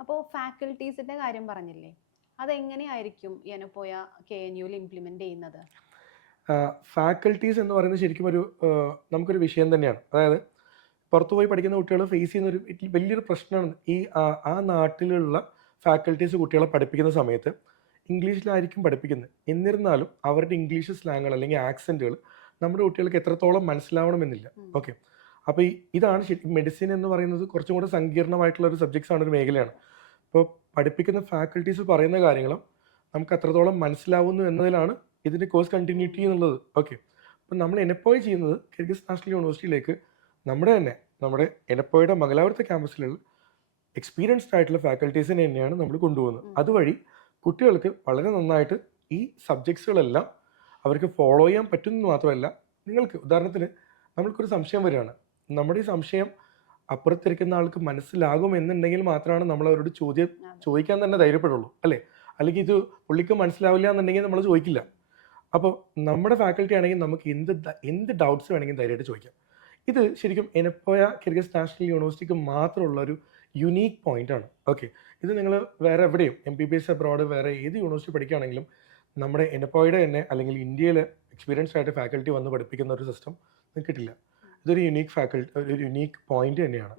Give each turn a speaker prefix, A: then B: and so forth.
A: അപ്പോൾ ഫാക്കൽറ്റീസിന്റെ കാര്യം പറഞ്ഞില്ലേ? അതെങ്ങനെയായിരിക്കും എനപ്പോയ കെ എൻ യുവിൽ ഇംപ്ലിമെന്റ് ചെയ്യുന്നത്?
B: ഫാക്കൽറ്റീസ് എന്ന് പറയുന്നത് ശരിക്കും ഒരു നമുക്കൊരു വിഷയം തന്നെയാണ്. അതായത് പുറത്തു പോയി പഠിക്കുന്ന കുട്ടികൾ ഫേസ് ചെയ്യുന്ന ഒരു വലിയ- വലിയൊരു പ്രശ്നമാണ്. ഈ ആ- നാട്ടിലുള്ള ഫാക്കൽറ്റീസ് കുട്ടികളെ പഠിപ്പിക്കുന്ന സമയത്ത് ഇംഗ്ലീഷിലായിരിക്കും പഠിപ്പിക്കുന്നത്. എന്നിരുന്നാലും അവരുടെ ഇംഗ്ലീഷ് സ്ലാങ്ങുകൾ അല്ലെങ്കിൽ ആക്സെന്റുകൾ നമ്മുടെ കുട്ടികൾക്ക് എത്രത്തോളം മനസ്സിലാവണമെന്നില്ല. ഓക്കെ. അപ്പോൾ ഈ ഇതാണ് മെഡിസിൻ എന്ന് പറയുന്നത് കുറച്ചും കൂടെ സങ്കീർണമായിട്ടുള്ള ഒരു സബ്ജക്ട്സ് ആണ് ഒരു മേഖലയാണ്. അപ്പോൾ പഠിപ്പിക്കുന്ന ഫാക്കൽറ്റീസ് പറയുന്ന കാര്യങ്ങളും നമുക്ക് അത്രത്തോളം മനസ്സിലാവുന്നു എന്നതിലാണ് ഇതിന്റെ കോഴ്സ് കണ്ടിന്യൂറ്റി എന്നുള്ളത്. ഓക്കെ അപ്പം നമ്മൾ എനപ്പോയ് ചെയ്യുന്നത് കിർഗിസ് നാഷണൽ യൂണിവേഴ്സിറ്റിയിലേക്ക് നമ്മുടെ തന്നെ നമ്മുടെ എനപ്പോയുടെ മംഗലാപുരത്തെ ക്യാമ്പസിലുള്ള എക്സ്പീരിയൻസ്ഡ് ആയിട്ടുള്ള ഫാക്കൽറ്റീസിനെ തന്നെയാണ് നമ്മൾ കൊണ്ടുപോകുന്നത്. അതുവഴി കുട്ടികൾക്ക് വളരെ നന്നായിട്ട് ഈ സബ്ജക്ട്സുകളെല്ലാം അവർക്ക് ഫോളോ ചെയ്യാൻ പറ്റുമെന്ന് മാത്രമല്ല നിങ്ങൾക്ക് ഉദാഹരണത്തിന് നമ്മൾക്കൊരു സംശയം വരികയാണ്. നമ്മുടെ ഈ സംശയം അപ്പുറത്തിരിക്കുന്ന ആൾക്ക് മനസ്സിലാകും എന്നുണ്ടെങ്കിൽ മാത്രമാണ് നമ്മൾ അവരോട് ചോദ്യം ചോദിക്കാൻ തന്നെ ധൈര്യപ്പെടുള്ളൂ അല്ലേ? അല്ലെങ്കിൽ ഇത് പുള്ളിക്ക് മനസ്സിലാവില്ല എന്നുണ്ടെങ്കിൽ നമ്മൾ ചോദിക്കില്ല. അപ്പോൾ നമ്മുടെ ഫാക്കൽറ്റി ആണെങ്കിൽ നമുക്ക് എന്ത് എന്ത് ഡൗട്ട്സ് വേണമെങ്കിലും ധൈര്യമായിട്ട് ചോദിക്കാം. ഇത് ശരിക്കും എനപ്പോയ കിർഗിസ് നാഷണൽ യൂണിവേഴ്സിറ്റിക്ക് മാത്രമുള്ള ഒരു യുണീക്ക് പോയിന്റ് ആണ്. ഓക്കെ ഇത് നിങ്ങൾ വേറെ എവിടെയും M B B S abroad വേറെ ഏത് യൂണിവേഴ്സിറ്റി പഠിക്കുകയാണെങ്കിലും നമ്മുടെ എനപ്പോയുടെ തന്നെ അല്ലെങ്കിൽ ഇന്ത്യയിലെ എക്സ്പീരിയൻസ് ആയിട്ട് ഫാക്കൽറ്റി വന്ന് പഠിപ്പിക്കുന്ന ഒരു സിസ്റ്റം നിങ്ങൾക്ക് കിട്ടില്ല. ഇതൊരു യുണീക്ക് ഫാക്കൽറ്റി ഒരു യുണീക്ക് പോയിന്റ് തന്നെയാണ്.